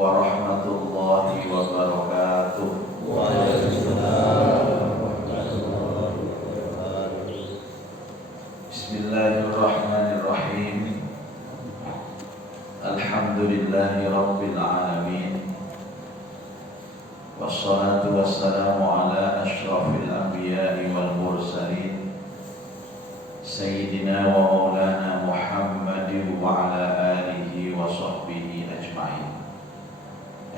warahmatullahi wabarakatuh. Waalaikumsalam warahmatullahi wabarakatuh. Bismillahirrahmanirrahim. Alhamdulillahi rabbil alamin. Wassalatu wassalamu ala asyrafil anbiya'i wal mursalin Sayyidina wa maulana Muhammadin wa ala alihi wa sahbihi ajma'in.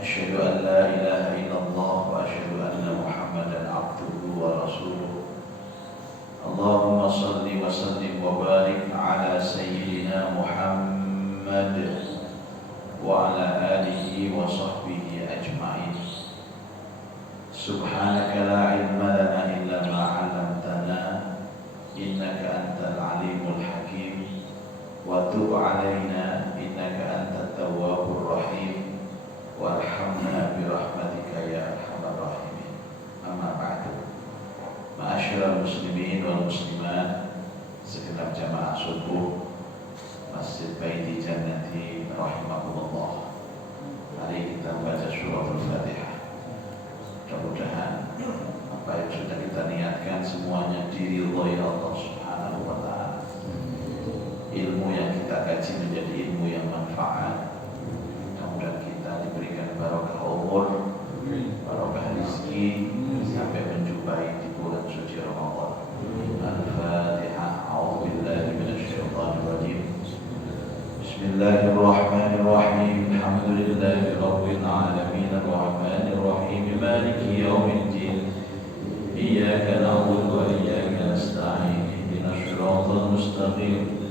Asyhadu an la ilaha illallah wa asyhadu anna Muhammadan abduhu wa rasuluh. Allahumma salli wa sallim wa barik ala Sayyidina Muhammad wa ala alihi wa sahbihi ajma'in. Subhanaka la ilma lana illa ma 'allamtana innaka antal alimul hakim wa tub 'alaina innaka antat tawwabur rahim warhamna bi rahmatika ya arhamar rahimin. Amma ba'du. Ma'asyiral muslimin wal muslimat, segenap jamaah subuh Masjid Baiti Jannati rahimakumullah. Mari kita membaca suratul Fatihah. Mudah-mudahan apa yang sudah kita niatkan semuanya diridhoi Allah Subhanahu wa taala. Ilmu yang kita kaji menjadi ilmu yang manfaat. Mudah-mudahan kita diberikan barokah umur, barokah rezeki sampai menjumpai di bulan suci Ramadan. Al-Fatihah. A'udzubillahi minasyaitonir rajim. Bismillahirrahmanirrahim. Alhamdulillahi rabbil alamin arrahmanir rahim maliki yaumiddin. Iyyaka na'budu wa iyyaka nasta'in. Ihdinas siratal mustaqim.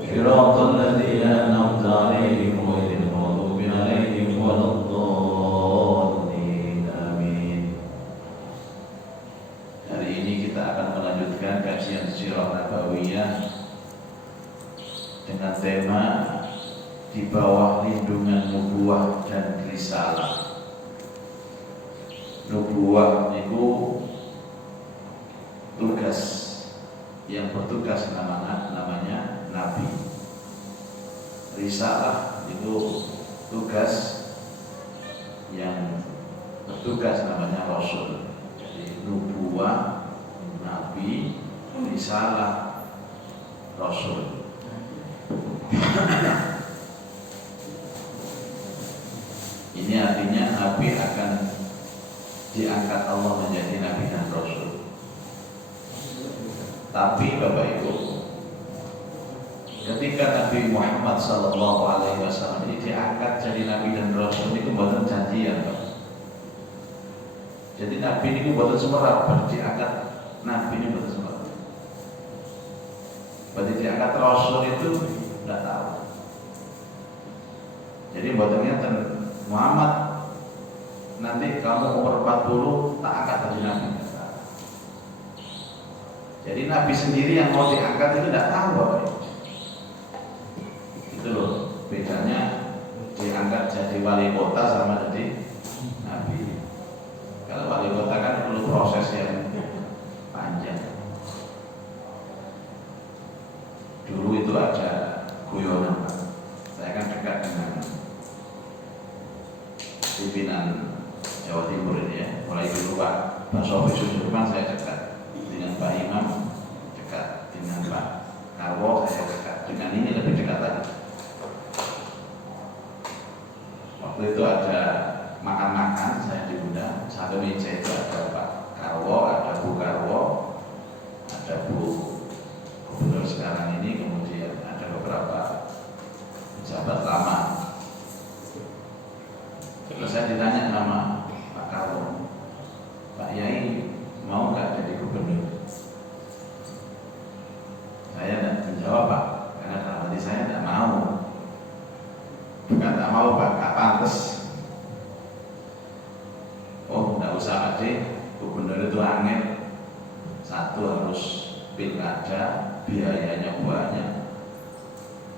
Siratal ladzina an'amta 'alaihim ghairil maghdubi 'alaihim waladdallin. Amin. Hari ini kita akan melanjutkan kajian Sirah Nabawiyah dengan tema di bawah lindungan nubuwah dan risalah. Nubuwah itu tugas yang bertugas namanya nabi. Risalah itu tugas yang bertugas namanya rasul. Jadi nubuwah, nabi, risalah, rasul. Ini artinya nabi akan diangkat Allah menjadi nabi dan rasul. Tapi Bapak Ibu, ketika Nabi Muhammad SAW ini diangkat jadi nabi dan rasul, itu bukan janjian, Pak. Jadi nabi ini bukan semerap, diangkat nabi ini bukan semerap. Berarti diangkat rasul itu tidak tahu. Jadi buatnya Muhammad nanti kamu umur 40 tak angkat jadi nabi. Jadi nabi sendiri yang mau diangkat itu tidak tahu apa itu. Itu loh bedanya diangkat jadi wali kota sama jadi nabi. Kalau wali kota kan perlu proses yang panjang. Dulu itu ada guyonan, saya kan dekat dengan pimpinan Jawa Timur ini ya. Mulai dulu Pak Sofi Sudirman saya dekat, dengan Pak Imam dekat, dengan Pak Karwo saya dekat, dengan ini lebih dekat lagi. Waktu itu ada makan-makan, saya diundang, satu meja itu ada Pak Karwo, ada Bu Karwo, ada Bu Gubernur sekarang ini, kemudian ada beberapa pejabat lama. Terus saya ditanya sama Pak Karwo, Pak Yai mau nggak jadi gubernur? Saya tidak menjawab, Pak, karena dalam hati saya tidak mau. Bukan tidak mau, Pak, nggak pantas. Oh, nggak usah Pak D, gubernur itu angin. Satu harus pilkada, biayanya banyak,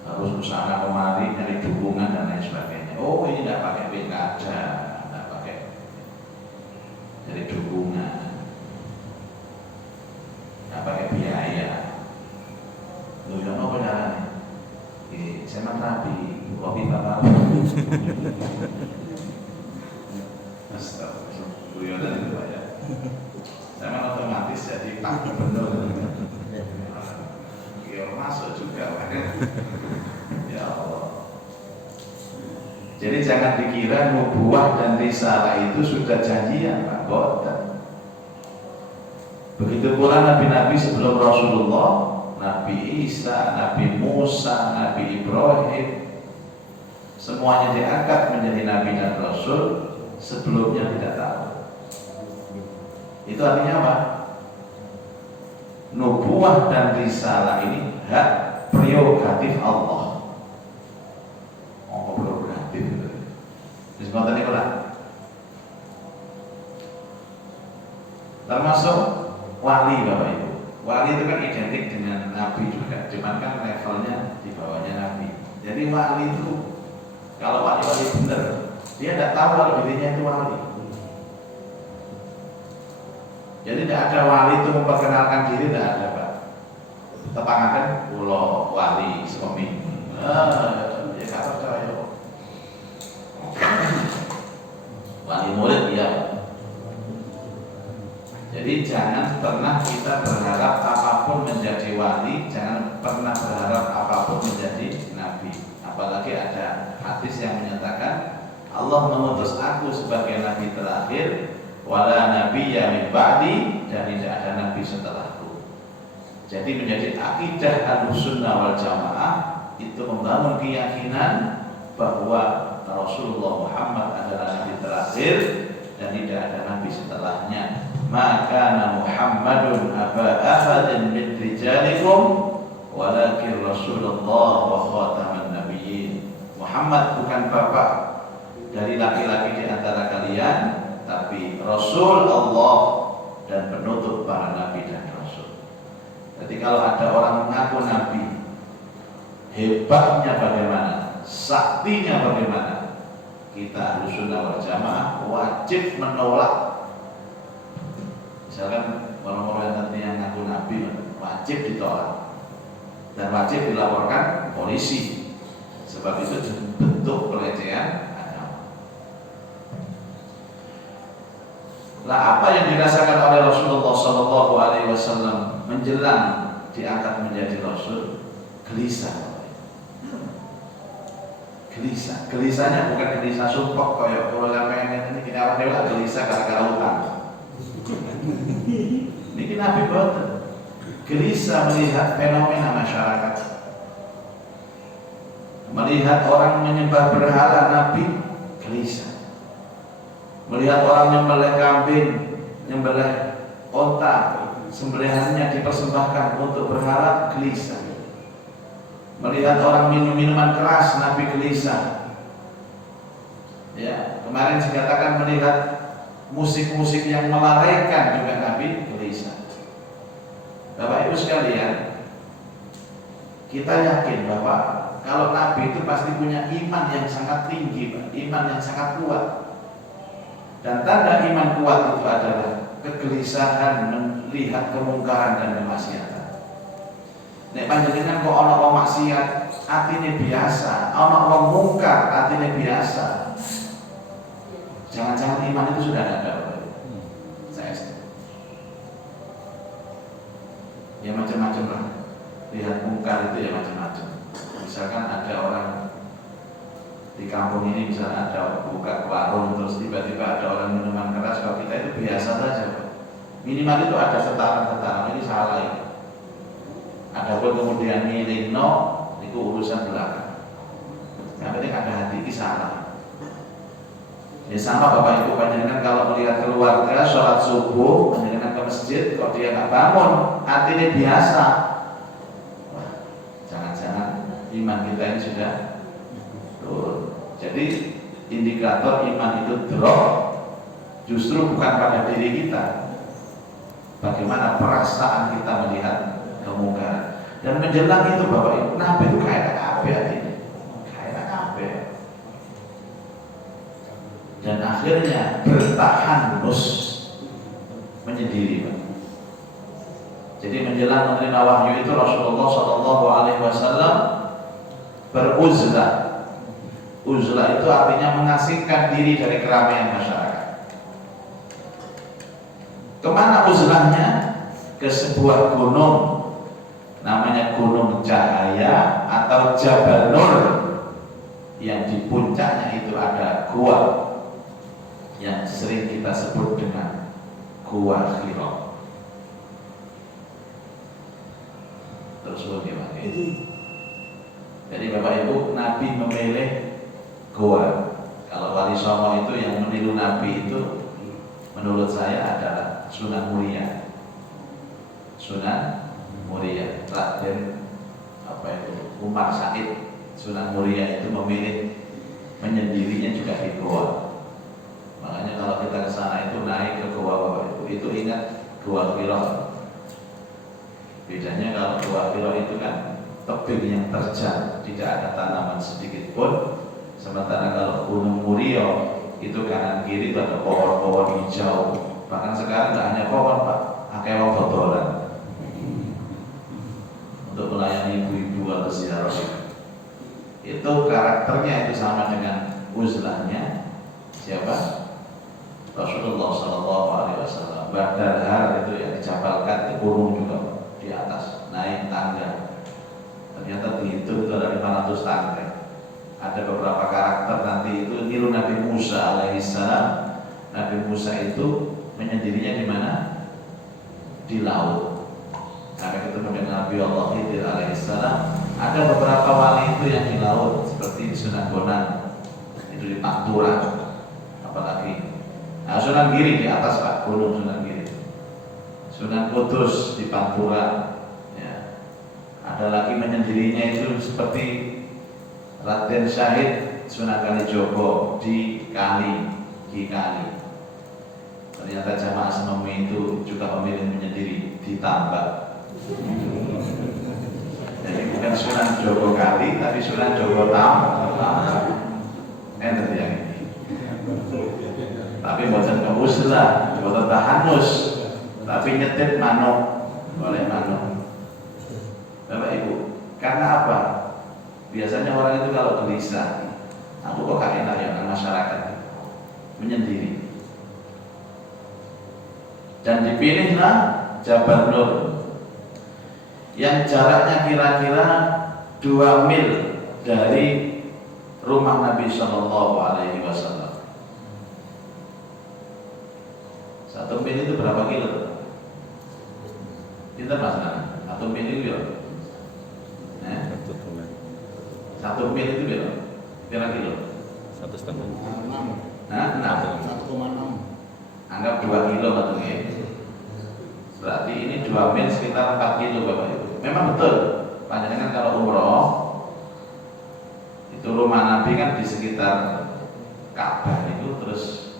harus usaha kemari dari dukungan dan lain sebagainya. Oh, ini tidak pakai pilkada, tidak pakai dari dukungan, tidak pakai biaya. Lu yang apa caranya? Saya nabi, kopi bapak. Jadi jangan dikira nubuwah dan risalah itu sudah janjian, Pak. Boten. Begitu pula nabi-nabi sebelum Rasulullah, Nabi Isa, Nabi Musa, Nabi Ibrahim, semuanya diangkat menjadi nabi dan rasul, sebelumnya tidak tahu. Itu artinya apa? Nubuwah dan risalah ini hak prerogatif Allah. Oh, prerogatif itu. Disebutkan itu lah. Termasuk wali, Bapak Ibu. Wali itu kan identik dengan nabi juga, cuman kan levelnya di bawahnya nabi. Jadi wali itu, kalau wali-wali benar, dia tidak tahu kalau dirinya itu wali. Jadi tidak ada wali itu memperkenalkan diri, tidak ada, Pak. Tepangaken pulau wali suami. Ya kata saya. Wali murid ya. Jadi jangan pernah kita berharap apapun menjadi wali, jangan pernah berharap apapun menjadi nabi. Apalagi ada hadis yang menyatakan Allah mengutus aku sebagai nabi terakhir, wala nabiyya min ba'di, dan tidak ada nabi setelahku. Jadi menjadi akidah Ahlussunnah wal Jamaah itu membangun keyakinan bahwa Rasulullah Muhammad adalah nabi terakhir dan tidak ada nabi setelahnya. Maka Muhammadun aba ahadin min rijalikum walakin Rasulullah wa khataman nabiyyin. Muhammad bukan bapak dari laki-laki di antara kalian, tapi Rasul Allah dan penutup para nabi dan rasul. Jadi kalau ada orang mengaku nabi, hebatnya bagaimana, saktinya bagaimana, kita Ahlussunnah wal Jamaah wajib menolak. Misalkan orang-orang yang ngaku nabi wajib ditolak dan wajib dilaporkan polisi, sebab itu bentuk pelecehan agama. Lah apa yang dirasakan oleh Rasulullah SAW menjelang diangkat menjadi Rasul? Gelisah. Gelisah. Gelisahnya bukan gelisah sumpok kayak kalau sampai ini kita awak gelisah gara-gara utang. Ini Nabi boten. Gelisah melihat fenomena masyarakat, melihat orang menyembah berhala, Nabi gelisah. Melihat orang nyembelih kambing, nyembelih onta, sembelihannya dipersembahkan untuk berhala, gelisah. Melihat orang minum minuman keras, Nabi gelisah. Ya, kemarin dikatakan melihat musik-musik yang melalaikan juga Nabi gelisah. Bapak Ibu sekalian, kita yakin bahwa kalau Nabi itu pasti punya iman yang sangat tinggi, iman yang sangat kuat. Dan tanda iman kuat itu adalah kegelisahan melihat kemungkaran dan kemaksiatan. Nek panjenengan kok ana wong maksiat, atine biasa, ana wong mungkar, atine biasa. Jangan-jangan iman itu sudah ada. Saya ya macam-macam lah. Lihat mungkar itu ya macam-macam. Misalkan ada orang di kampung ini, misalnya ada buka warung terus tiba-tiba ada orang minuman keras, kalau kita itu biasa saja. Minimal itu ada tetaran-tetaran, ini salah ini. Adapun kemudian milih no, itu urusan belakang. Yang penting ada hati, ini salah. Ya sama Bapak Ibu panjenengan kalau melihat keluarga sholat subuh, panjenengan ke masjid, kalau dia nggak bangun, hatinya biasa. Wah, jangan-jangan iman kita ini sudah turun. Jadi indikator iman itu drop justru bukan pada diri kita, bagaimana perasaan kita melihat kemungkaran. Dan menjelang itu Bapak Ibu, Nabi itu kayak apa ini? Kayak apa? Dan akhirnya bertahanus menyendiri. Jadi menjelang menerima wahyu itu Rasulullah SAW beruzlah. Uzlah itu artinya mengasingkan diri dari keramaian masyarakat. Kemana uzlahnya? Ke sebuah gunung, namanya Gunung Cahaya atau Jabal Nur. yang di puncaknya itu ada gua yang sering kita sebut dengan Gua Hira. Terus bagaimana? Jadi Bapak Ibu, Nabi memilih gua. Kalau Wali Songo itu yang meniru Nabi itu menurut saya adalah Sunan Muria. Sunan Muria, Raden Umar Said. Sunan Muria itu memilih menyendirinya juga di goa. Makanya kalau kita ke sana itu naik ke goa Bapak Ibu, itu ingat Gua Hira. Bedanya kalau Gua Hira itu kan tebing yang terjal, tidak ada tanaman sedikit pun. Sementara kalau Gunung Muria itu kanan kiri itu ada pohon-pohon hijau. Bahkan sekarang tidak hanya pohon Pak, pakai dodolan untuk melayani ibu-ibu atau ziarah. Itu karakternya itu sama dengan uzlahnya siapa? Rasulullah SAW. Badar itu yang dijabalkan di gunung juga di atas, naik tangga. Ternyata dihitung itu ada 500 tangga. Ada beberapa karakter nanti itu niru Nabi Musa alaihissalam. Nabi Musa itu menyendirinya di mana? Di laut. Sampai ketemu dengan Nabi Allah Khidir alaihissalam. Ada beberapa wali itu yang di laut, seperti Sunan Bonang itu di Pantura, apalagi Sunan Giri di atas Pak, Gunung Sunan Giri. Sunan Kudus di Pantura. Ya. Ada lagi menyendirinya itu seperti Raden Syahid Sunan Kalijogo di Kali. Ternyata jamaah Sememi itu juga memilih menyendiri di Tambak. Jadi bukan Sunan Jogo Kali, tapi Sunan Jogo Tambak. Enak yang ini. Tapi bukan kemuslah, bukan tahanus, tapi nyetip manuk, boleh manuk. Bapak Ibu, karena apa? Biasanya orang itu kalau gelisah, aku kok gak enak ya dengan masyarakat, menyendiri. Dan dipilihlah Jabal Nur yang jaraknya kira-kira 2 mil dari rumah Nabi Shallallahu Alaihi Wasallam. 1 mil itu berapa kilo? Kita masalah 1 mil itu kilo. 1 mil itu berapa? Berapa kilo? 1,5. Nah, 1,6. Anggap 2 kilo katanya. Berarti ini 2 mil sekitar 4 kilo Bapak Ibu. Memang betul. Panjenengan kalau umroh itu rumah Nabi kan di sekitar Ka'bah itu, terus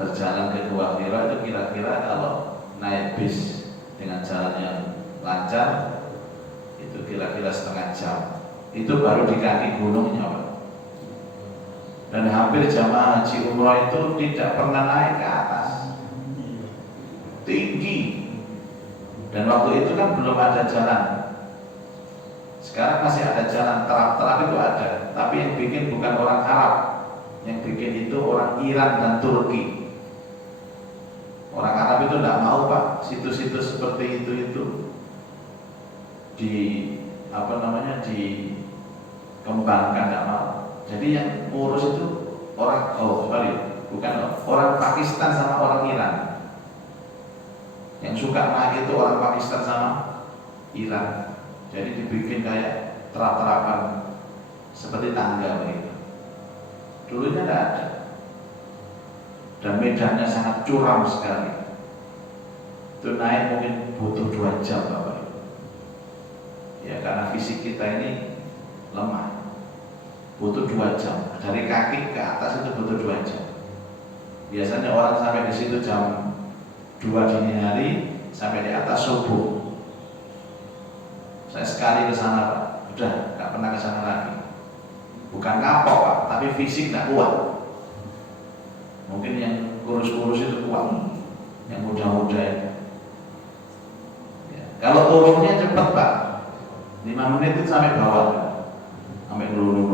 berjalan ke Gua Hira itu kira-kira kalau naik bis dengan jalan yang lancar itu kira-kira setengah jam. Itu baru di kaki gunungnya Pak. Dan hampir jamaah haji umroh itu tidak pernah naik ke atas, tinggi. Dan waktu itu kan belum ada jalan. Sekarang masih ada jalan, terap-terap itu ada. Tapi yang bikin bukan orang Arab, yang bikin itu orang Iran dan Turki. Orang Arab itu tidak mau Pak, situs-situs seperti itu dikembangkan, tidak mau. Jadi yang ngurus itu orang Pakistan sama orang Iran. Yang suka naik itu orang Pakistan sama Iran. Jadi dibikin kayak terap-terapan seperti tangga begitu. Dulunya tidak ada. Dan medannya sangat curam sekali. Itu naik mungkin butuh 2 jam Bapak. Ya karena fisik kita ini lemah. Butuh 2 jam. Dari kaki ke atas itu butuh 2 jam. Biasanya orang sampai di situ jam 2 dini hari, sampai di atas subuh. Saya sekali ke sana Pak, udah nggak pernah ke sana lagi. Bukan kapok Pak, tapi fisik nggak kuat. Mungkin yang kurus-kurus itu kuat, yang muda-muda itu. Ya. Kalau turunnya cepat Pak, 5 menit itu sampai bawah, sampai ngelulung.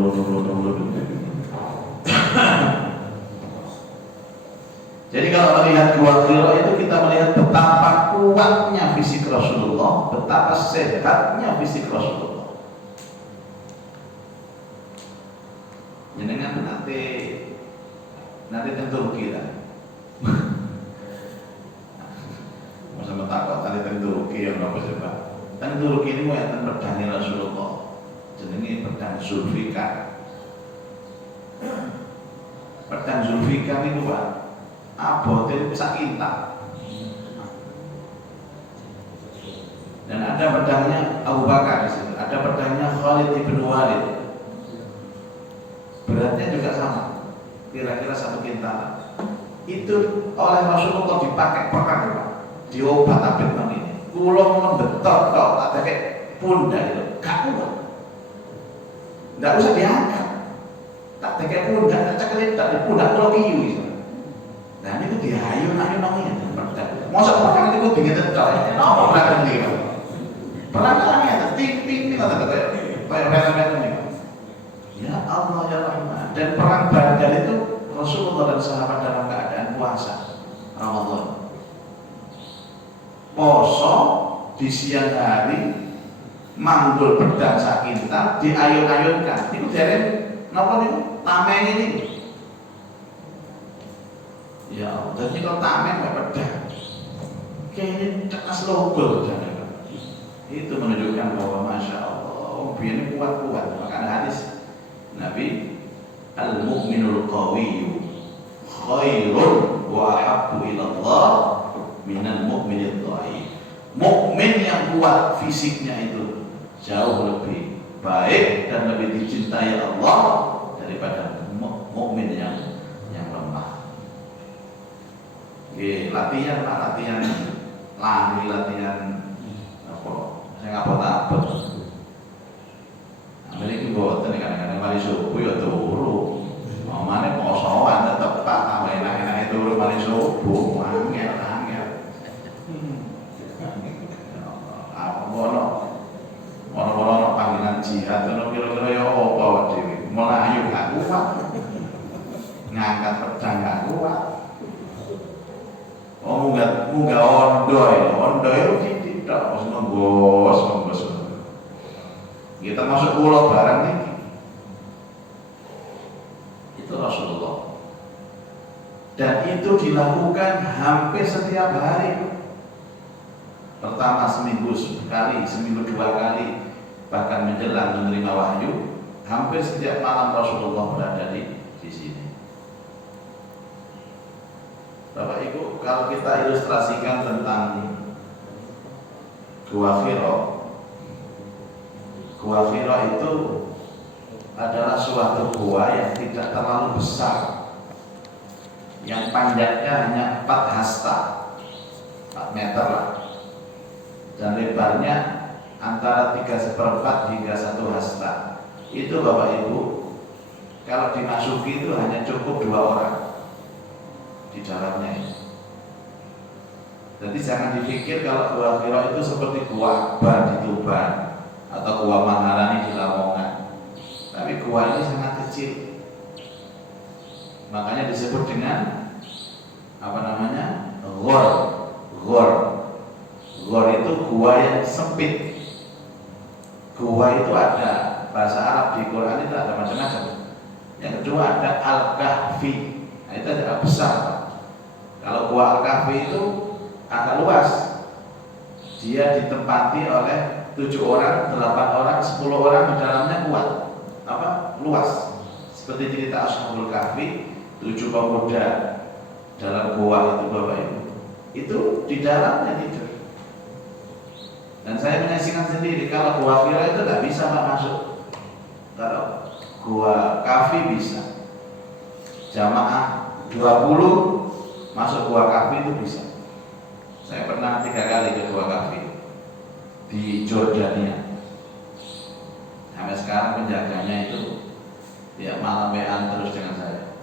Jadi kalau melihat Gua Hira itu kita melihat betapa kuatnya fisik Rasulullah, betapa sehatnya fisik Rasulullah. jenengan nanti tentu kita. Masa takut nanti tentu yang apa coba? Tentu ini mau yang pedangnya Rasulullah. Jenenge pedang Zulfikar. Pedang Zulfikar itu Pak, abote sak kintal. Dan ada pedangnya Abu Bakar di situ, ada pedangnya Khalid bin Walid. Beratnya juga sama, kira-kira 1 kintal. Itu oleh Rasulullah dipakai perang Pak, diobat-abit bang ini. Kulo membetot kok, ada kayak pundak itu, gak kuat. Nggak usah diangkat, tak kayak pundak, tak ceklit, tak di pundak kulo kiyu gitu. Dan itu diayun-ayun namanya pedang. Masa perang itu bikin tetel, apa perang ini? Perangnya ting-ting nih kata kayak film-film ini. Ya Allah ya Rahman. Dan perang Badar itu Rasulullah dan sahabat dalam keadaan puasa Ramadan. Poso di siang hari manggul pedang sakintal diayun-ayunkan. Itu dari napa niku? Tameng ini. Ya Allah, jadi kalau tameng nggak pedang. Kayaknya cekas logol pedang. Itu menunjukkan bahwa Masya Allah ini kuat-kuat. Maka ada hadis Nabi, al-mu'minul qawiyyu khairun wa ahabbu ilallah minal mu'minid dhaif. Mukmin yang kuat fisiknya itu jauh lebih baik dan lebih dicintai Allah daripada mukmin yang lemah. Latihan lari, latihan apa? Saya ngapot-ngapot. Amerika boten kadang-kadang mari subuh ya turu. Mamane posoan tetep tak tambah enak-enak turu mari subuh, angel. Apa ono panggilan jihad ono kira-kira ya apa awak dhewe. Melayu gak kuat. Ngangkat pedang gak kuat. Oh munggah ondo itu tidak harus menggos. Kita masuk pulau barang ini. Itu Rasulullah. Dan itu dilakukan hampir setiap hari. Pertama seminggu sekali, seminggu 2 kali, bahkan menjelang menerima wahyu, hampir setiap malam Rasulullah berada di sini. Bapak Ibu, kalau kita ilustrasikan tentang Gua Hira itu adalah suatu gua yang tidak terlalu besar, yang panjangnya hanya 4 hasta, 4 meter lah, dan lebarnya antara 3/4 hingga 1 hasta. Itu Bapak Ibu, kalau dimasuki itu hanya cukup 2 orang di dalamnya. Jadi jangan dipikir kalau Gua Hira itu seperti Gua Akbar di Tuban atau Gua Maharani di Lamongan. Tapi gua ini sangat kecil. Makanya disebut dengan apa namanya? Ghor. Ghor itu gua yang sempit. Gua itu ada bahasa Arab di Quran itu ada macam-macam. Yang kedua ada Al-Kahfi. Nah, itu adalah besar. Kalau gua Al-Kahfi itu agak luas. Dia ditempati oleh 7 orang, 8 orang, 10 orang di dalamnya kuat. Luas. Seperti cerita Ashabul Kahfi, 7 pemuda dalam gua itu Bapak Ibu. Itu di dalamnya tidur. Dan saya menyaksikan sendiri kalau Gua Hira itu tidak bisa masuk. Kalau Gua Kahfi bisa. Jamaah 20 masuk Gua Kahfi itu bisa. Saya pernah 3 kali ke Gua Kahfi di Jordania. Sampai sekarang penjaganya itu ya malam WA terus dengan saya.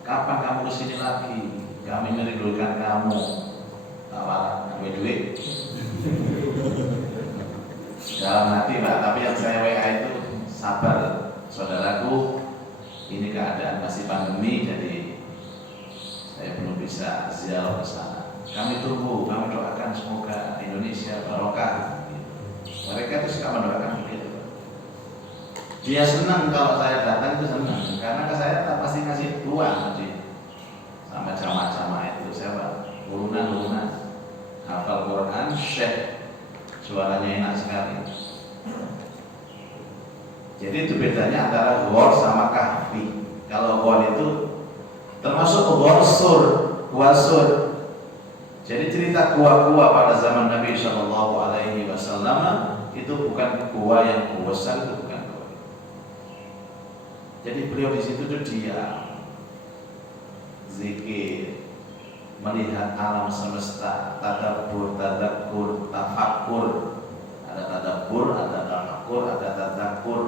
Kapan kamu kesini lagi? Kami merindukan kamu. Tawaran duit. Dalam hati Pak, tapi yang saya WA itu sabar saudaraku, ini keadaan masih pandemi jadi saya belum bisa ziarah ke sana. Kami tunggu, kami doakan semoga Indonesia barokah. Mereka itu suka mendoakan begitu. Dia senang kalau saya datang itu senang, karena ke saya pasti ngasih uang dia. Sama jamaah-jamaah itu saya urunan hafal Quran, syekh, suaranya enak sekali. Jadi itu bedanya antara ghor sama kahfi. Kalau ghor itu termasuk wasur. Jadi cerita gua-gua pada zaman Nabi Shallallahu Alaihi Wasallam itu bukan gua yang besar, itu bukan gua. Jadi beliau di situ tuh diam, zikir, melihat alam semesta, tadabbur, tafakkur. Ada tadabbur, ada tafakkur, ada tadabbur,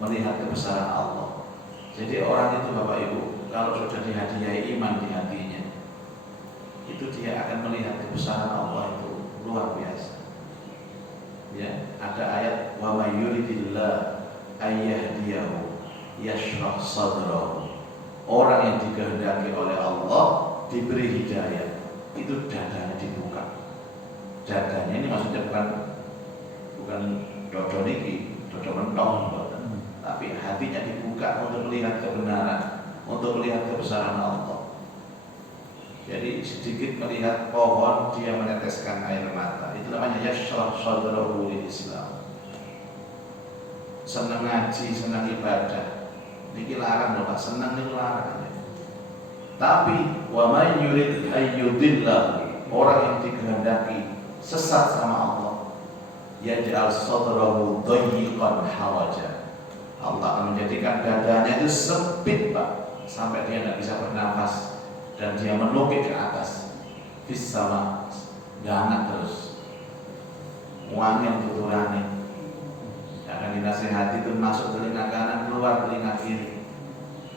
melihat kebesaran Allah. Jadi orang itu Bapak Ibu, kalau sudah dihadiahi iman di hatinya, itu dia akan melihat kebesaran Allah itu luar biasa. Ya, ada ayat wa may yuridillah ayyahdiyahu yashrah sadrahu. Orang yang dikehendaki oleh Allah diberi hidayah, itu dadanya dibuka. Dadanya ini maksudnya bukan dodo niki, dodo mentong, tapi hatinya dibuka untuk melihat kebenaran, untuk melihat kebesaran Allah. Jadi sedikit melihat pohon dia meneteskan air mata. Itu namanya yashrah sadrahu lil Islam. Senang ngaji, senang ibadah. Niki larang loh Pak, senang niku larang aja. Tapi wa may yurid ayyudillah, orang yang dikehendaki sesat sama Allah, yaj'al sadrahu dayyiqan haraja. Allah akan menjadikan dadanya itu sempit Pak, sampai dia tidak bisa bernafas. Dan dia menukik ke atas, fis sama, gangat terus, wangi tuturane. Akan dinasihati itu masuk telinga kanan, keluar telinga kiri.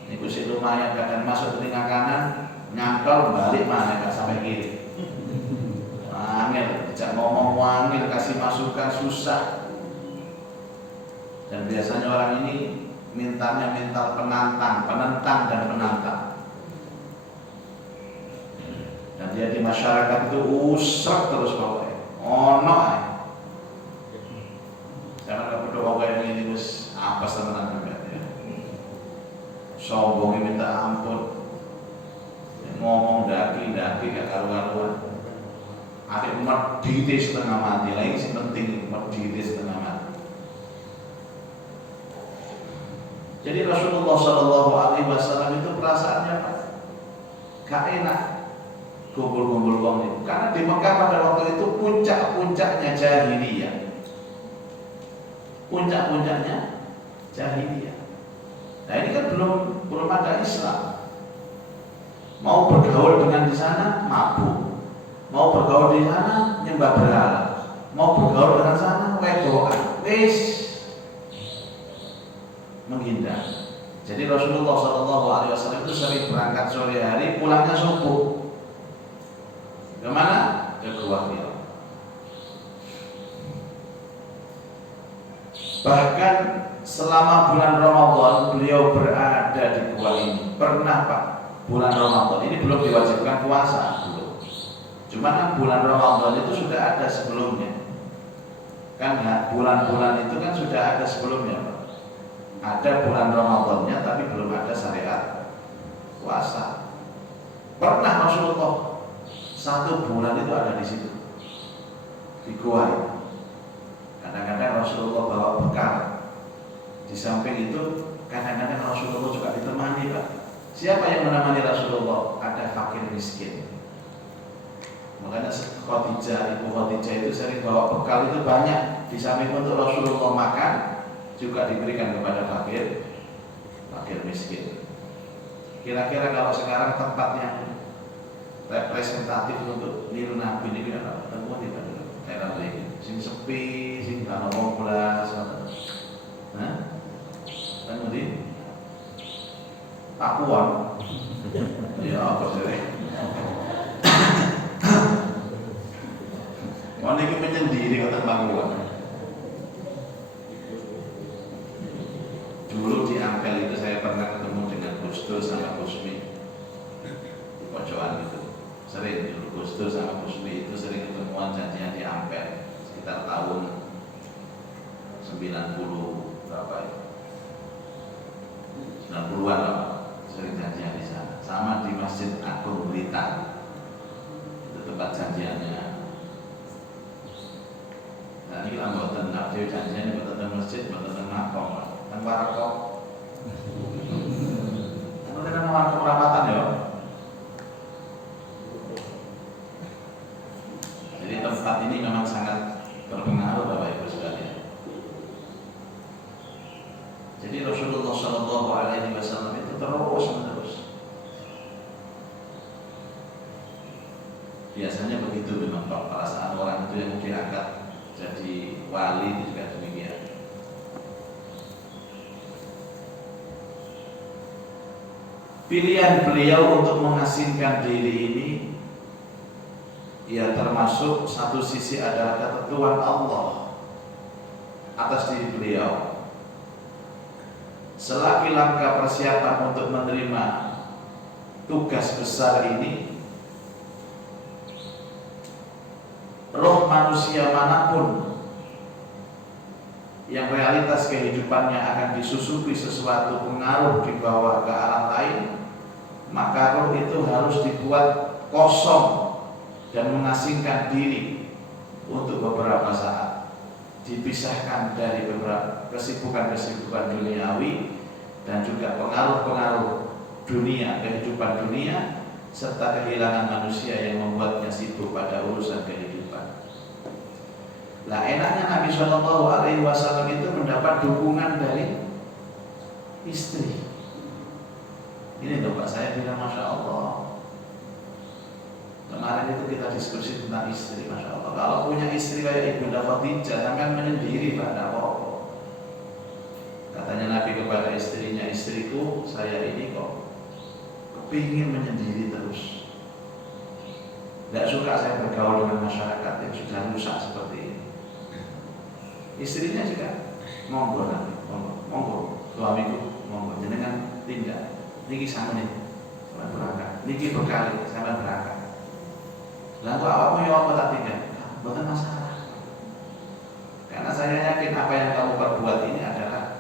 Ini kusik lumayan, kadang masuk telinga kanan, nyangkal balik mana gak sampai kiri. Wangil, tidak ngomong wangil, kasih masukan susah. Dan biasanya orang ini mintanya mental penentang dan penantang. Dan dia di masyarakat itu usrak terus pokoknya, ono jangan gak berdoa kayak ini terus apa teman juga ya. Sombongnya minta ampun, ngomong daki gak karuan. Adik medite setengah mati, lagi sih penting medite setengah mati. Jadi Rasulullah Shallallahu Alaihi Wasallam itu perasaannya apa? Gak enak kumpul-kumpul wong itu, karena di Mekah pada waktu itu puncak-puncaknya jahiliyah. Puncak-puncaknya jahiliyah. Nah ini kan belum ada Islam. Mau bergaul dengan di sana mabuk, mau bergaul di sana nyembah berhala, mau bergaul dengan sana wedoan, wis menghindar. Jadi Rasulullah SAW itu sering berangkat sore hari, pulangnya subuh. Kemana? Ke Gua Hira. Bahkan selama bulan Ramadan beliau berada di gua ini. Pernah Pak, bulan Ramadan ini belum diwajibkan puasa belum. Cuma kan bulan Ramadan itu sudah ada sebelumnya. Kan bulan-bulan itu kan sudah ada sebelumnya Pak. Ada bulan Ramadannya tapi belum ada syariat puasa. Pernah Rasulullah 1 bulan itu ada di situ, di gua ini. Kadang-kadang Rasulullah bawa bekal. Di samping itu kadang-kadang Rasulullah juga ditemani Pak. Siapa yang menemani Rasulullah? Ada fakir miskin. Makanya Ibu Khadijah itu sering bawa bekal itu banyak. Di samping untuk Rasulullah makan, juga diberikan kepada fakir miskin. Kira-kira kalau sekarang tempat yang representatif untuk niru Nabi ini kita ketemu di daerah ini, sing sepi, sing gak ngomong belas, kan di Pakuan, ya apa sih? Mau ini menyendiri kota Pakuan. Dulu di Ampel itu saya pernah ketemu dengan Gus Dur sama Gus Mi di pojokan itu. Sering dulu Gus Dur sama Gus Mi itu sering ketemuan janjian di Ampel sekitar tahun 90 berapa ya? Pakuan loh, sering janjian di sana. Sama di Masjid Agung Blitar, itu tempat janjiannya. Nah ini kita buatan nafsu janjian, buatan masjid, buatan makom, dan warakok. Itu kan warakok rapatan ya. Jadi tempat ini memang sangat berpengaruh Bapak Ibu sekalian. Jadi Rasulullah SAW itu terus-menerus. Biasanya begitu memang pada saat orang itu yang diangkat jadi wali itu juga demikian. Pilihan beliau untuk mengasingkan diri ini, ya termasuk satu sisi adalah ketentuan Allah atas diri beliau. Selagi langkah persiapan untuk menerima tugas besar ini, roh manusia manapun yang realitas kehidupannya akan disusupi sesuatu pengaruh dibawa ke arah lain, maka roh itu harus dibuat kosong dan mengasingkan diri untuk beberapa saat, dipisahkan dari beberapa kesibukan-kesibukan duniawi dan juga pengaruh-pengaruh dunia, kehidupan dunia, serta kehilangan manusia yang membuatnya sibuk pada urusan kehidupan. Nah, enaknya Nabi SAW itu mendapat dukungan dari istri. Ini tuh Pak, saya bilang Masya Allah. Kemarin itu kita diskusi tentang istri, Masya Allah. Kalau punya istri kayak Ibunda Khadijah, jangan menyendiri pada apa-apa. Katanya Nabi kepada istrinya, istriku, saya ini kok kepingin menyendiri terus. Tidak suka saya bergaul dengan masyarakat yang sudah rusak seperti ini. Istrinya juga, monggo Nabi, monggo, suamiku, monggo, jenengan tinggal. Niki sama nih, sama berangkat. Niki berkali, sama berangkat. Lalu awakmu ya apa tak tinggal? Bukan masalah. Karena saya yakin apa yang kamu perbuat ini adalah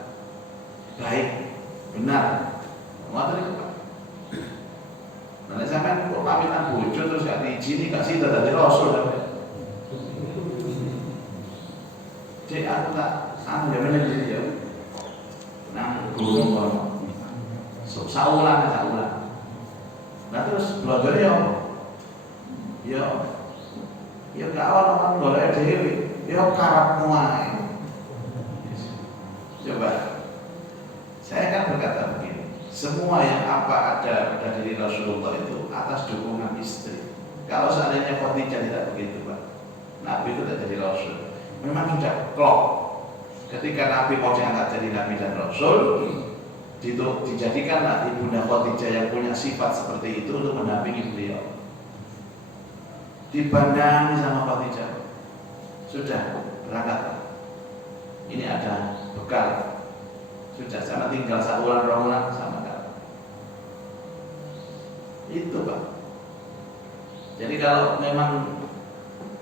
baik, benar. Ngoten niku Pak. Nah, sampean kok pamitan bojo terus gak diizini gak sida dadi rasul. Cek aku tak jamane diri ya. Nang gunung kono. Saulan. Nah terus belajar ya gak awal golek dhewe, ya karepmu ae. Coba. Saya kan berkata begini, semua yang apa ada pada diri Rasulullah itu atas dukungan istri. Kalau seandainya Khadijah tidak begitu Pak, Nabi itu tidak jadi Rasul. Memang sudah klop. Ketika Nabi mau diangkat jadi Nabi dan Rasul, dijadikanlah Ibunda Khadijah yang punya sifat seperti itu untuk mendampingi beliau. Dibandangi sama Khadijah, sudah berangkat. Ini ada bekal. Sudah, sama tinggal saulan sama kamu. Itu Pak. Jadi kalau memang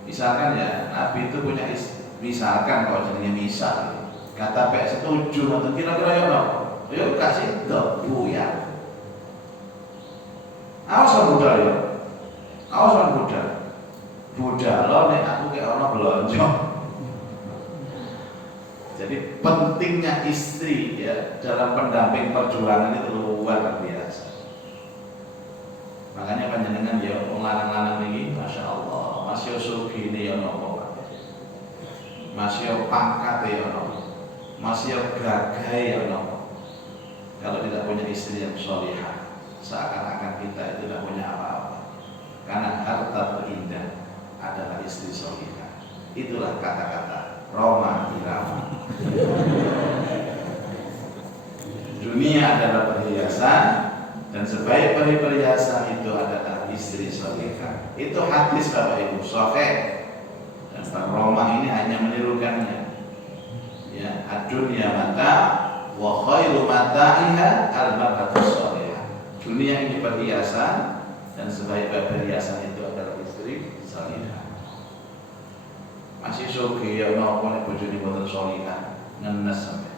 misalkan ya Nabi itu punya misalkan kalau jadinya misal, kata Pak setuju atau kira-kira ya apa? Yuk kasih debu ya. Awas budal ya. Awas budal. Budal lo nek aku kayak orang belanja. Jadi pentingnya istri ya dalam pendamping perjuangan itu luar biasa. Makanya panjenengan ya wong lanang-lanang ini Masya Allah masih sugih ya nopo Pak. Masih pangkat ya nopo. Masih gagah ya nopo. Kalau tidak punya istri yang sholihah, seakan-akan kita itu tidak punya apa-apa. Karena harta terindah adalah istri sholihah. Itulah kata-kata Roma Irama. Dunia adalah perhiasan dan sebaik-baik perhiasan itu adalah istri sholihah. Itu hadis Bapak Ibu sahih. Dan Roma ini hanya menirukannya. Ya, ad-dunya mata wa khairu mata'iha al-mar'atu sholihah. Dunia ini perhiasan dan sebaik-baik perhiasan itu adalah istri sholihah. Masih sugih ya napa nek bojone mboten sholihah, ngenes sampe.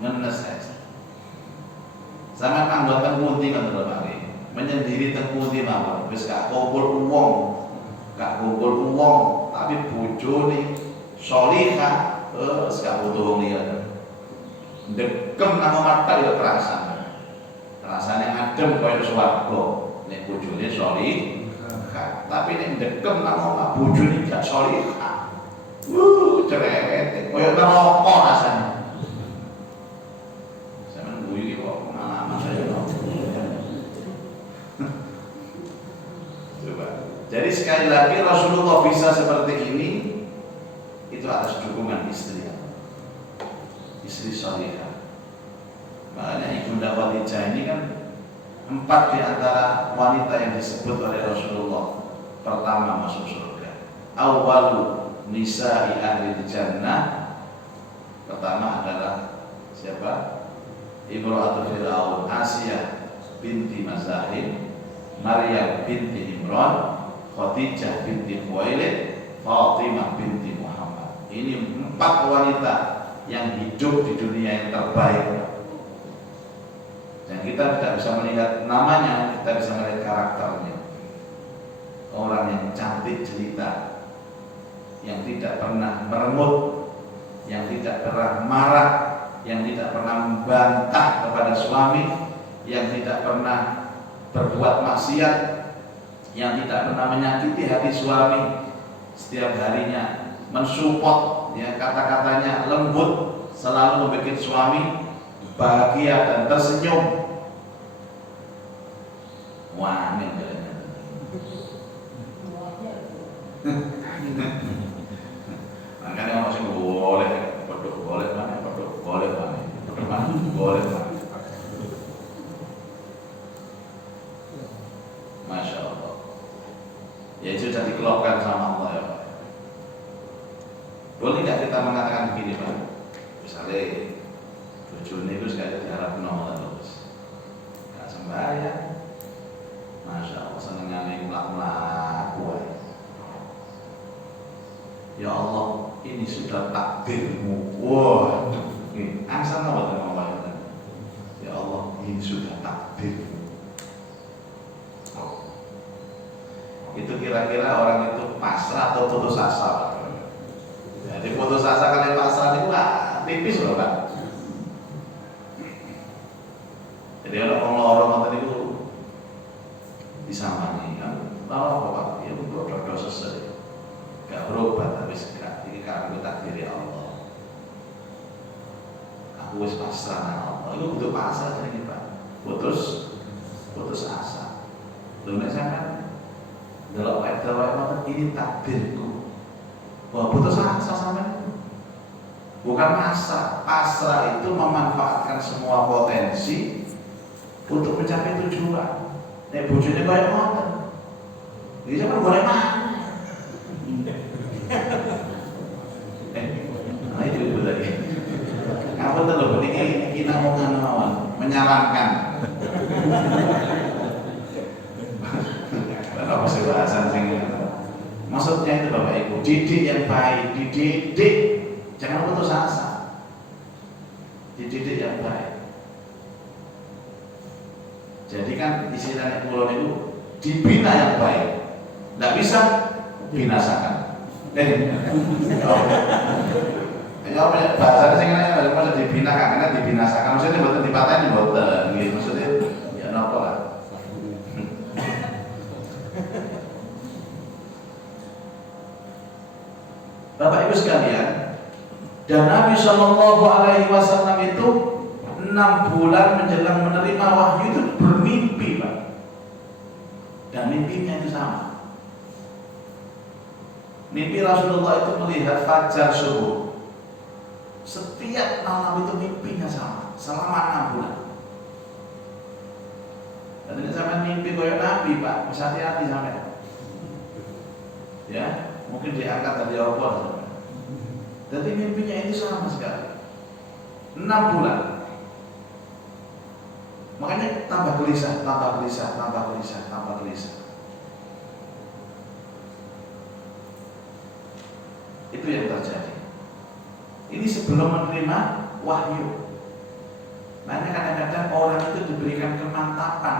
Ngenes aja. Sama manggon teng pundi kan lho Pak. Menyendiri teng pundi mawon. Wis gak kumpul wong. Gak kumpul wong, tapi bojone sholihah, wis gak butuh wong liya. Dekem nang mata ya kerasan. Rasane adem koyo swarga. Nek bojone sholihah, tapi nek dekem nang omah bojone gak sholihah. Cerewet koyo neraka rasane. Sampeyan guyu iki kok pengalaman saya. Coba. Jadi sekali lagi Rasulullah bisa seperti ini itu atas dukungan istri. Istri sholihah. Makanya Ibunda Khadijah ini kan 4 di antara wanita yang disebut oleh Rasulullah pertama masuk surga. Awwalu nisa'i ahli jannah. Pertama adalah siapa? Imra'atu Fir'aun, Asiyah binti Mazahim, Maryam binti Imran, Khadijah binti Khuwailid, Fatimah binti Muhammad. Ini 4 wanita yang hidup di dunia yang terbaik. Dan kita tidak bisa melihat namanya, kita bisa melihat karakternya. Orang yang cantik jelita, yang tidak pernah meremut, yang tidak pernah marah, yang tidak pernah membantah kepada suami, yang tidak pernah berbuat maksiat, yang tidak pernah menyakiti hati suami, setiap harinya mensupport, ya kata-katanya lembut, selalu membuat suami bahagia dan tersenyum. Wah, ini makanya orang sih boleh, boleh mana, boleh mana. Masya Allah. Ya itu sudah dikeluarkan sama Allah ya Pak. Boleh nggak kita mengatakan begini Pak? Misalnya bojone itu sekali diharap nomor terus, nggak sembahyang. Masya Allah senengane mulak-mulak. Ya Allah, ini sudah takdirmu. Wah, ini angsan apa teman teman? Ya Allah, ini sudah takdirmu. Itu kira-kira orang itu pasrah atau putus asa? Jadi putus asa kalian pasrah itu tipis loh Pak. Jadi orang ngotot itu disamani kan, lalu apa ya berdoa selesai, gak berubah tapi segera ini karena aku takdiri Allah, aku wis pasrah nang Allah, itu butuh pasrah jadi Pak, putus asa, dunia sampai dalam ayat ini takdirku, wah putus asa sampai, bukan pasrah itu memanfaatkan semua potensi untuk mencapai tujuan. Nek bojone kaya ngoten. Iki sampe boleh mana? Nah itu tadi. Apa tuh lho iki namongan mawon, menyarankan. Apa sih bahasan sing maksudnya itu Bapak Ibu, didik yang baik, dididik, jangan putus asa. Dididik yang baik. Jadi kan istilahnya kulon itu dibina yang baik, tidak bisa binasakan. Bahasanya sih kan maksud dibinakan, karena dibinasakan maksudnya bukan dipatahin, bukan gitu. Maksudnya ya nopo lah. Bapak Ibu sekalian, dan Nabi Shallallahu Alaihi Wasallam itu 6 bulan menjelang menerima wahyu itu bermimpi Pak, dan mimpinya itu sama. Mimpi Rasulullah itu melihat fajar subuh. Setiap malam itu mimpinya sama selama 6 bulan. Dan ini sama mimpi koyo Nabi Pak, bisa hati-hati sampai. Ya, mungkin diangkat dari Allah. Jadi mimpinya itu sama sekali. 6 bulan. Makanya tambah gelisah. Itu yang terjadi. Ini sebelum menerima wahyu. Makanya kadang-kadang orang itu diberi kapan?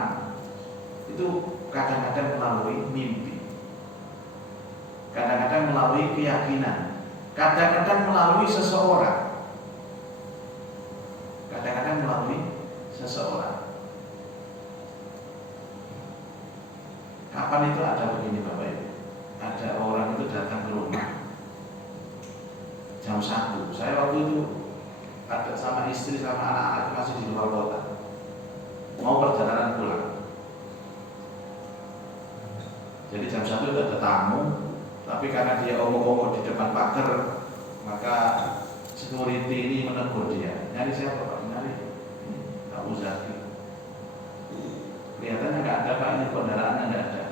Itu kadang-kadang melalui mimpi, kadang-kadang melalui keyakinan, kadang-kadang melalui seseorang, kadang-kadang melalui seseorang. Kapan itu ada begini Bapak Ibu? Ada orang itu datang ke rumah jam 1. Saya waktu itu ada sama istri sama anak-anak masih di luar kota, mau perjalanan pulang. Jadi jam 1 itu ada tamu, tapi karena dia omong-omong di depan pagar, maka security ini menegur dia. Nyari siapa Pak? Nyari Pak Muzaki. Kelihatannya nggak ada Pak, ini kendaraannya nggak ada.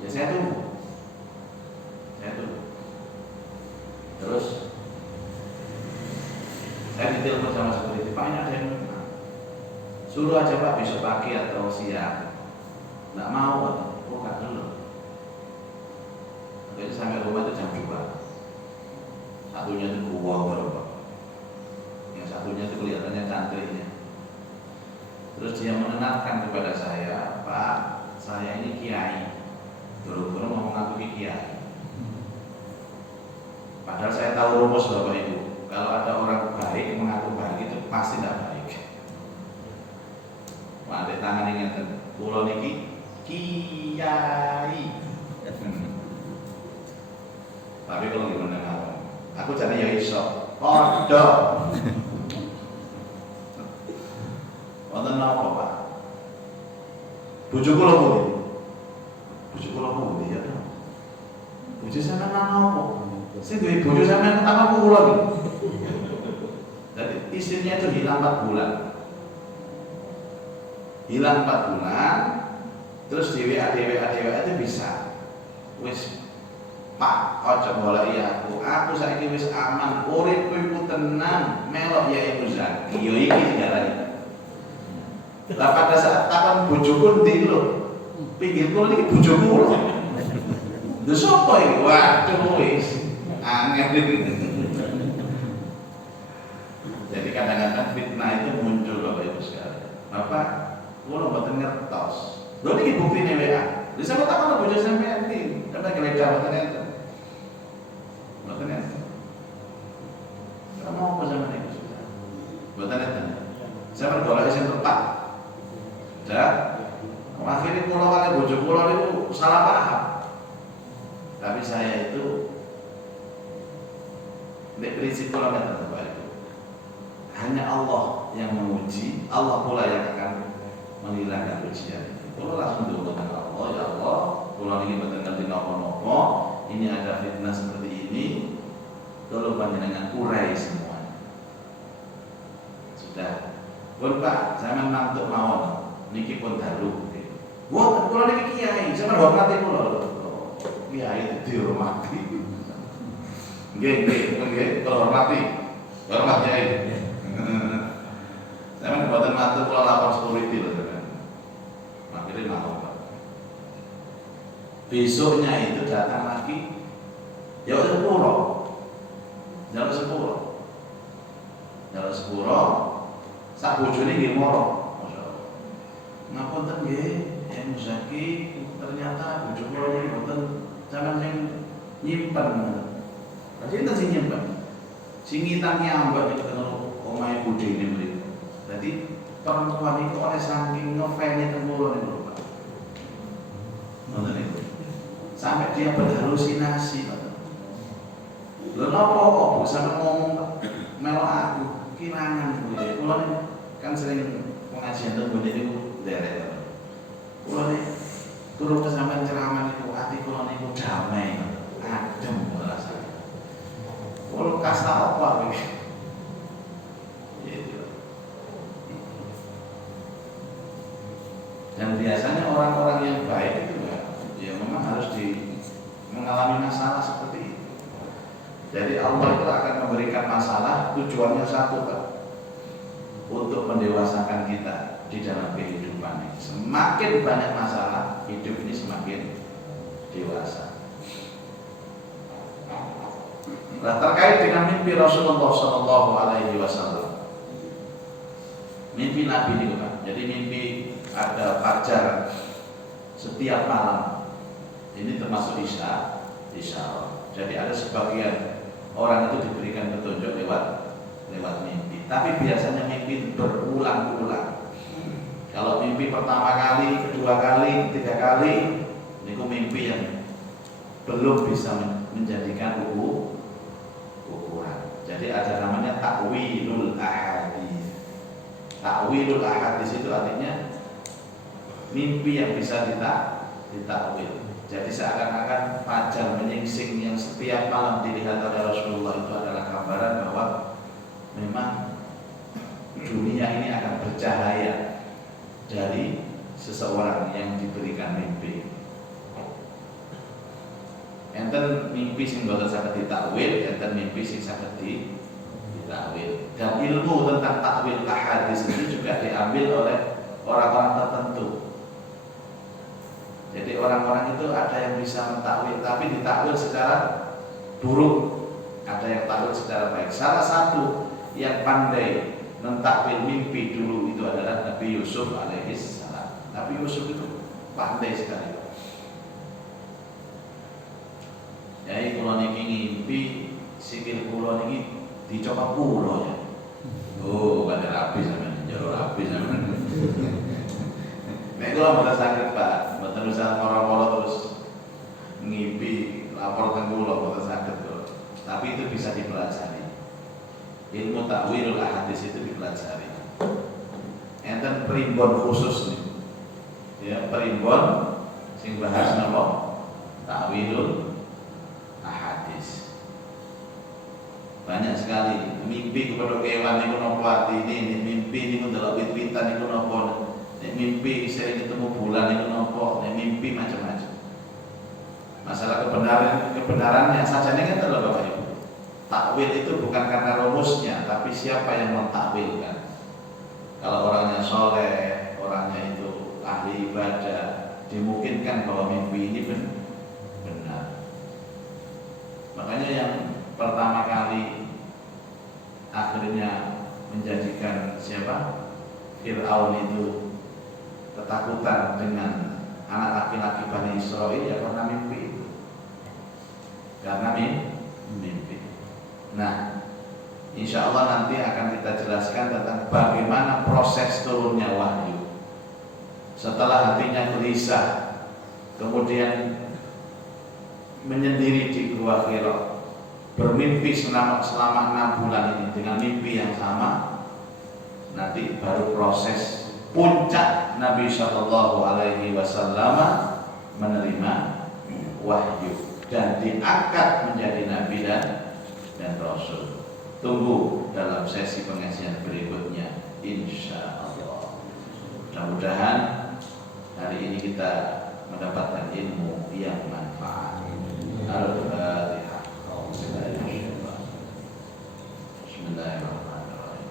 Ya saya tunggu. Terus saya ditelepon sama security, Pak ini ada yang suruh aja Pak besok pagi atau siang. Nggak mau Pak, oh nggak dulu. Jadi sampai rumah itu jam 2. Satunya itu gua baru Pak, yang satunya itu kelihatannya cantiknya. Terus dia menenangkan kepada saya, Pak, saya ini kiai, buru-buru mau mengaku kiai. Padahal saya tahu rumus Bapak Ibu, kalau ada orang baik mengaku baik itu pasti tidak baik. Wadek tangan ingatan, pulau niki kiai. Tapi kalau gimana ngomong, aku jadi ya iso, kodok. Wonten napa Pak? Bojoku lho pundi? Bojoku lho pundi ya? Bojo sampean napa? Sing duwe bojo sampean apa kula iki? Jadi istrinya itu hilang 4 bulan. Hilang 4 bulan, terus di WA itu bisa. Wis Pak, ojo goleki aku saiki wis aman, uripku iku tenang, melok ya Ibu Zaki. Yo iki digarani. Lah pada saat takon bojoku ndi lho? Pinggir kula niki bojoku lho. Lho sapa iki? Waduh wis angel. Jadi kadang-kadang fitnah itu muncul Bapak Ibu sekalian. Bapak, kula mboten ngertos. Lho niki buktine WA. Lha sampe takon bojo sampean iki, sampe geledah mboten enten. Mboten enten. Kamu apa zaman itu sudah? Mboten enten. Sampe golek sing tepat. Sudah. Akhirnya kula kali bojo kula niku salah paham. Tapi saya itu prinsip kula ngeten Bapak Ibu. Hanya Allah yang menguji, Allah pula yang akan menghilangkan ujian. Kula langsung ndonga dengan Allah, ya Allah, kula ini mboten ngerti napa-napa, ini ada fitnah seperti ini. Tolong panjenengan urai semuanya. Sudah. Pun Pak, sampean mantuk mawon. Niki pun dalu. Mboten kula niki kiai, sampean hormati kula lho. Kiai dihormati. Nggih, kula hormati. Hormat kiai. Sampeyan mboten matur kula lapor security lho sampeyan. Akhirnya mau Pak. Besoknya itu datang lagi. Ya sepuro. Jaluk sepuro. Sak bojone nggih moro. Masyaallah. Ngapunten nggih, ya Muzaki, ternyata bojo kula niki mboten sampeyan sing nyimpen. Sinten sing nyimpen? Sing ngitan nyambak iki teng omahe budine mriku. Dadi perempuan itu oleh saking ngefene teng kula niku Pak. Ngoten niku. Sampai dia berhalusinasi Pak. Lho napa kok sampe ngomong melok aku kirangan kuwi. Kula kan sering pengajian teng budine niku derek. Kula nek turun ke sampean ceramah niku ati kula niku damai, adem rasane. Kula kasta apa iki? Gitu. Dan biasanya orang-orang yang baik itu ya memang harus mengalami masalah seperti itu. Jadi Allah itu akan memberikan masalah, tujuannya satu Pak, untuk mendewasakan kita di dalam kehidupan ini. Semakin banyak masalah, hidup ini semakin dewasa. Nah, terkait dengan mimpi Rasulullah SAW, mimpi Nabi ini Pak. Jadi mimpi ada fajar setiap malam. Ini termasuk isyarah. Jadi ada sebagian orang itu diberikan petunjuk lewat mimpi. Tapi biasanya mimpi berulang-ulang. Kalau mimpi pertama kali, kedua kali, ketiga kali, ini mimpi yang belum bisa menjadikan ukuran. Jadi ada namanya takwilul ahadits. Takwilul ahadits itu artinya mimpi yang bisa ditakwil. Jadi seakan-akan fajar menyingsing yang setiap malam dilihat oleh Rasulullah itu adalah gambaran bahwa memang dunia ini akan bercahaya dari seseorang yang diberikan mimpi. Enten mimpi sing boten saged ditakwil, enten mimpi sing saged ditakwil. Dan ilmu tentang takwil ahadits itu juga diambil oleh orang-orang tertentu. Jadi orang-orang itu ada yang bisa mentakwil, tapi ditakwil secara buruk, ada yang takwil secara baik. Salah satu yang pandai mentakwil mimpi dulu itu adalah Nabi Yusuf alaihissalam. Nabi Yusuf itu pandai sekali. Jadi kalau niki ngimpi sikil kula niki dicoba kula ya. Oh, pada rapi sampean, jero rapi sampean. Nek kula mboten saged, Pak. Mboten usah moro-moro terus ngimpi lapor teng kula mboten saged kok. Tapi itu bisa dipelajari. Ilmu takwilul ahadits itu dipelajari. Enten primbon khusus nih. Ya, primbon sing bahas napa? Takwilul ahadits. Banyak sekali mimpi kepada kewan niku napa artine, mimpi niku delok wit-witan niku napa, nek mimpi sering ketemu bulan niku napa, nek mimpi macam-macam. Masalah kebenarannya saja ini kan adalah Bapak Ibu. Takwil itu bukan karena rumusnya, tapi siapa yang mentakwilkan. Kalau orangnya soleh, orangnya itu ahli ibadah, dimungkinkan bahwa mimpi ini benar. Makanya yang pertama kali akhirnya menjadikan siapa? Fir'aun itu ketakutan dengan anak laki-laki Bani Israil ya karena mimpi itu. Karena mimpi. Nah, insya Allah nanti akan kita jelaskan tentang bagaimana proses turunnya wahyu. Setelah hatinya gelisah, kemudian menyendiri di Gua Hira, bermimpi selama 6 bulan ini dengan mimpi yang sama, nanti baru proses puncak Nabi Shallallahu Alaihi Wasallam menerima wahyu dan diangkat menjadi Nabi dan Rasul. Tunggu dalam sesi pengajian berikutnya, insya Allah. Mudah-mudahan hari ini kita mendapatkan ilmu yang manfaat. Al-Fatihah. Bismillahirrahmanirrahim.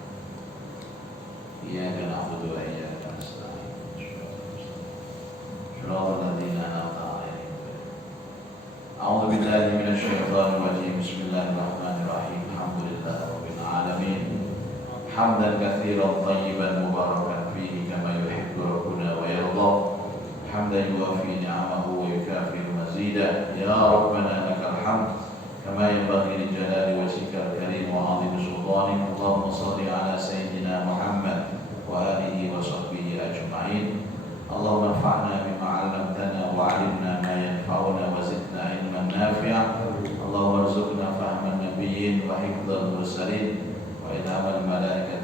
Iyyaka na'budu wa iyyaka nasta'in. Shiratal ladzina an'amta 'alaihim. A'udzu billahi minasy syaithanir rajim. Bismillahirrahmanirrahim. Alhamdulillahi rabbil alamin. Hamdan katsiran thayyiban mubarakan fihi kama yuhibbu rabbuna wa yarda. Hamdan yuwafi ni'amahu wa yukafi mazidah. Ya Rabbana lakal hamd kama yanbaghi li jalali wajhika al-karim wa 'azimi sultanik. Allahumma shalli ala sayyidina Muhammad wa alihi wa sahbihi ajma'in. Allahumma anfa'na bima 'allamtana wa 'allimna ma yanfa'una wa zidna ilman nafi'a. Allahumma arzuqna fahman nabiyyin wa hifdzal mursalin wa ilhamal malaikati